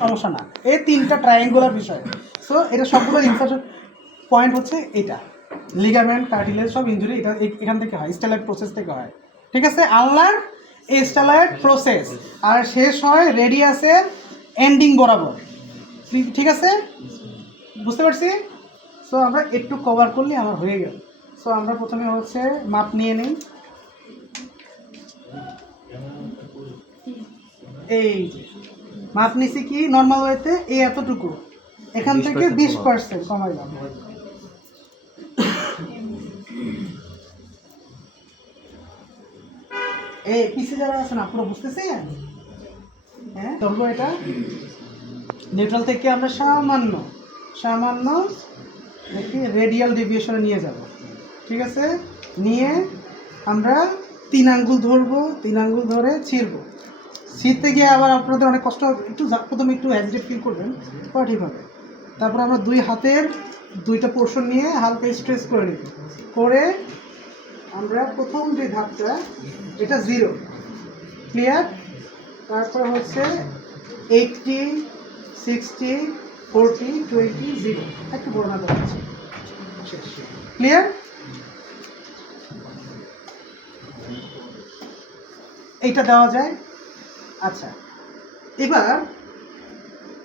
সমস্যা না, এই তিনটা ট্রায়াঙ্গুলার বিষয়। সো এটা সবগুলো ইনফরমেশন পয়েন্ট হচ্ছে এটা লিগামেন্ট কার্টিলেজ সব ইনজুরি এটা এখান থেকে হয়, স্টেলয়েড প্রসেস থেকে হয়। ঠিক আছে, আনলার স্টেলয়েড প্রসেস আর শেষ হয় রেডিয়াসের এন্ডিং বরাবর। ঠিক আছে, বুঝতে পারছি। সো আমরা একটু কভার করলে আমার হয়ে গেল। সো আমরা প্রথমে হচ্ছে মাপ নিয়ে নিই। এই যে মাপ নিছি কি নর্মাল ওয়েতে এই এতটুকু, এখান থেকে 20% কমাইলাম। এই পিছিয়ে যারা আছে না পুরো বুঝতেছেন? হ্যাঁ ধরবো এটা নিউট্রাল থেকে আমরা সামান্য সামান্য দেখি রেডিয়াল ডেভিয়েশনে নিয়ে যাব। ঠিক আছে, নিয়ে আমরা 3 আঙ্গুল ধরবো, 3 আঙ্গুল ধরে ছিঁড়বো। ছিঁড়তে গিয়ে আবার আপনাদের অনেক কষ্ট, একটু প্রথমে একটু হ্যাজিটেট ফিল করবেন, পরে ঠিক হবে। তারপর আমরা 2 হাতের 2টা পোর্শন নিয়ে হালকা স্ট্রেচ করে নিব, করে আমরা প্রথম যে ধাপটা এটা 0 ক্লিয়ার। তারপর হচ্ছে 80 60 40 20 0 একটু বড় না দেখাচ্ছি, ক্লিয়ার। এইটা দেওয়া যায়। আচ্ছা, এবার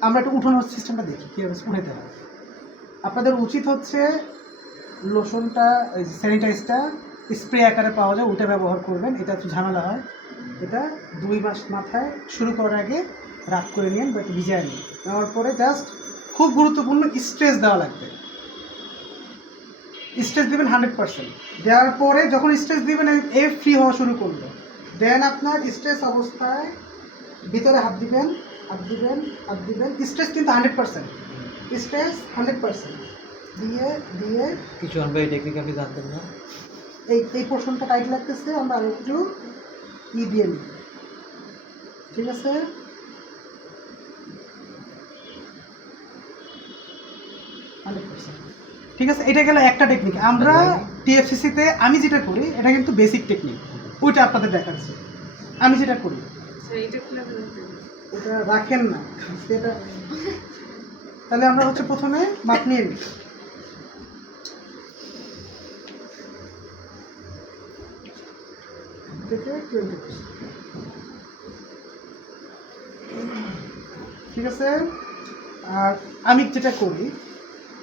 আমরা একটু উঠানোর সিস্টেমটা দেখি কীভাবে উঠাতে হয়। আপনাদের উচিত হচ্ছে লোশনটা স্যানিটাইজটা স্প্রে আকারে পাওয়া যায়, ওটা ব্যবহার করবেন। এটা একটু ঝামেলা হয়, এটা 2 মাস মাথায় শুরু করার আগে রাগ করে নিন বা একটু ভিজায় নিন। নেওয়ার পরে জাস্ট খুব গুরুত্বপূর্ণ স্ট্রেস দেওয়া লাগবে। স্ট্রেস দেবেন 100%। দেওয়ার পরে যখন স্ট্রেস দেবেন এ ফ্রি হওয়া শুরু করলো, দেন আপনার স্ট্রেস অবস্থায় ভিতরে হাত দিবেন, হাত দিবেন, হাত দিবেন। স্ট্রেস কিন্তু 100%, স্ট্রেস 100% দিয়ে দিয়ে কিছু আমরা এই টেকনিক আপনি জানতেন না। এই পোর্শনটা টাইট লাগতেছে, আমরা আর একটু দিয়ে নিই। ঠিক আছে, ঠিক আছে, এটা গেল একটা টেকনিক। আমরা টিএফসিসিতে আমি যেটা করি এটা কিন্তু বেসিক টেকনিক, ওইটা আপনাদের দেখাচ্ছি। আমি যেটা করি ওটা রাখেন না, এটা তাহলে আমরা হচ্ছে প্রথমে মাপ নিয়ে নিই। ঠিক আছে, আর আমি যেটা করি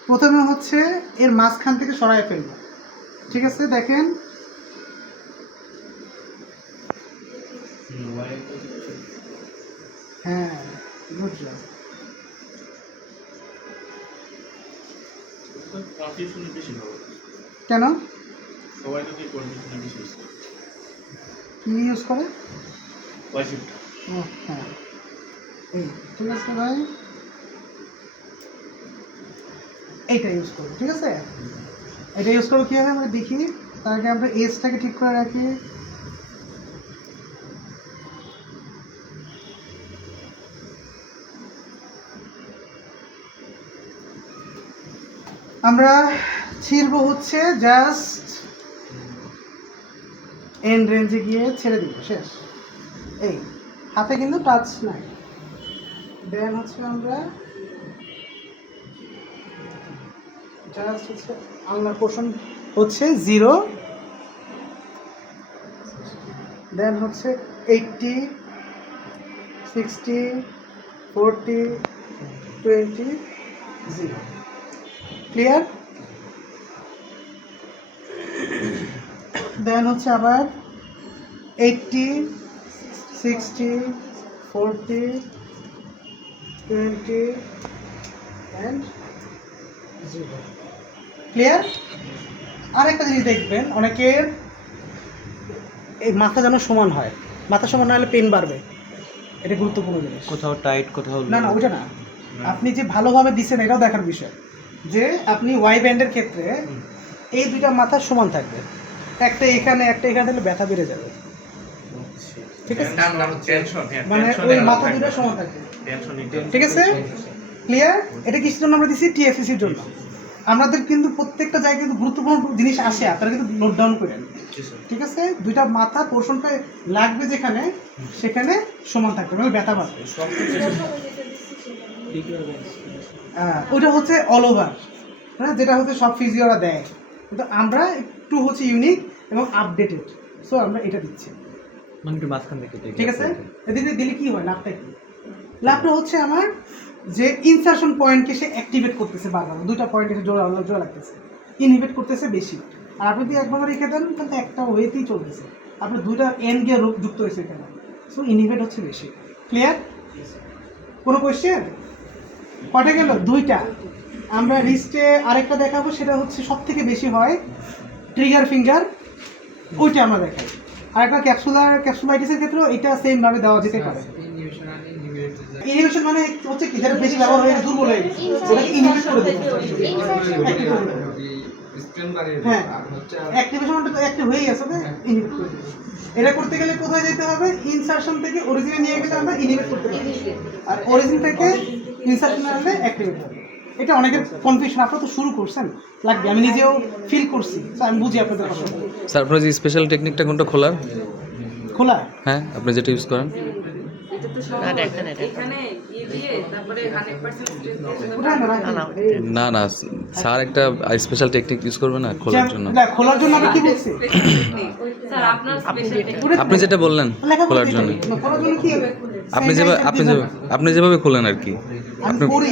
প্রথমে হচ্ছে এর মাঝখান থেকে সরাই ফেলবো। ঠিক আছে, দেখেন হ্যাঁ গুড জব। কেন কি ইউজ করে? ও হ্যাঁ, এই ঠিক আছে ভাই, এইটা ইউজ করবো। ঠিক আছে, এটা ইউজ করবো কীভাবে আমরা দেখি। তার আগে আমরা এজটাকে ঠিক করে রাখি। আমরা ছিড়বো হচ্ছে জাস্ট এন্ড রেঞ্জে গিয়ে ছেড়ে দিব, শেষ। এই হাতে কিন্তু টাচ নাই। দেন হচ্ছে আমরা জাস্ট হচ্ছে আলনার পোর্শন হচ্ছে 0, দেন হচ্ছে 80 60 40 20 0 ক্লিয়ার। দেন হচ্ছে আবার 80 60 40 20 and 0 ক্লিয়ার। আরেকটা জিনিস দেখবেন, অনেকের এই মাথা যেন সমান হয়, মাথা সমান না হলে পেন বাড়বে, এটা গুরুত্বপূর্ণ জিনিস। কোথাও টাইট কোথাও না না ওইটা না, আপনি যে ভালোভাবে দিচ্ছেন এটাও দেখার বিষয়। যে আপনি ওয়াই ব্যান্ডের ক্ষেত্রে এই 2টা মাথা সমান থাকবে, একটা এখানে একটা এখানে থাকলে ব্যথা বেড়ে যাবে। ঠিক আছে, মানে ওই মাথা 2টা সমান থাকবে। ঠিক আছে, ক্লিয়ার। এটা কিসের জন্য আমরা দিচ্ছি? টিএফসিসির জন্য। আমাদের কিন্তু প্রত্যেকটা জায়গায় কিন্তু গুরুত্বপূর্ণ জিনিস আসে, আপনারা কিন্তু নোট ডাউন করেন। ঠিক আছে, 2টা মাথা পোর্শনটা লাগবে যেখানে সেখানে সমান থাকবে, মানে ব্যথা বাড়বে। ওটা হচ্ছে অল ওভার, হ্যাঁ, যেটা হচ্ছে সব ফিজিওরা দেয়, কিন্তু আমরা একটু হচ্ছে ইউনিক এবং আপডেটেড, সো আমরা এটা দিচ্ছি। মানে একটু মাঝখান থেকে ঠিক আছে, এদিকে দিলে কি হয়, লাভটা কি? লাভটা হচ্ছে আমার যে ইনসারশন পয়েন্টকে সে অ্যাক্টিভেট করতেছে বারবার, দুইটা পয়েন্ট এসে জোড়া লাগতেছে, ইনহিবিট করতেছে বেশি। আর আপনি যদি একবার রেখে দেন তাহলে একটা ওয়েতেই চলতেছে, আপনার দুইটা এন্ড গিয়ে যুক্ত হয়েছে এখানে, সো ইনহিবিট হচ্ছে বেশি। ক্লিয়ার? কোনো কোয়েশ্চেন? কটা গেল? দুইটা। আমরা রিস্টে আরেকটা দেখাবো, সেটা হচ্ছে সব থেকে বেশি হয় ট্রিগার ফিঙ্গার, ওইটা আমরা দেখাই। আর একটা ক্যাপসুলাইটিসের ক্ষেত্রেও এটা সেম ভাবে দেওয়া যেতে পারে। ইনহিবিশন মানে হচ্ছে কি, যেটা বেশি ব্যবহার হয়ে দুর্বল হয়ে গেছে, ওটাকে ইনহিবিট করে দেবে। হ্যাঁ, অ্যাক্টিভেশনটা তো অ্যাক্টিভ হয়ে গেছে, ইনহিবিট করে দেবে। এটা করতে গেলে কোথায় যেতে হবে? ইনসারশন থেকে অরিজিনে নিয়ে গেলে আমরা ইনহিবিট করতে পারি, আর অরিজিন থেকে ইনসারশনে আনলে অ্যাক্টিভেট হবে। এটা অনেকের কনফিউশন, আপনারা তো শুরু করছেন, লাগবে, আমি নিজেও ফিল করছি, আমি বুঝি আপনাদের কথা। স্যার আপনার যে স্পেশাল টেকনিকটা কোনটা খোলার? খোলা? হ্যাঁ, আপনি যেটা ইউজ করেন। না না স্যার একটা স্পেশাল টেকনিক ইউজ করবে না খোলার জন্য। খোলার জন্য আমি কি বলছি? আপনি যেটা বললেন খোলার জন্য, খোলার জন্য কি আপনি যেভাবে খোলেন আর কি। আমি করি।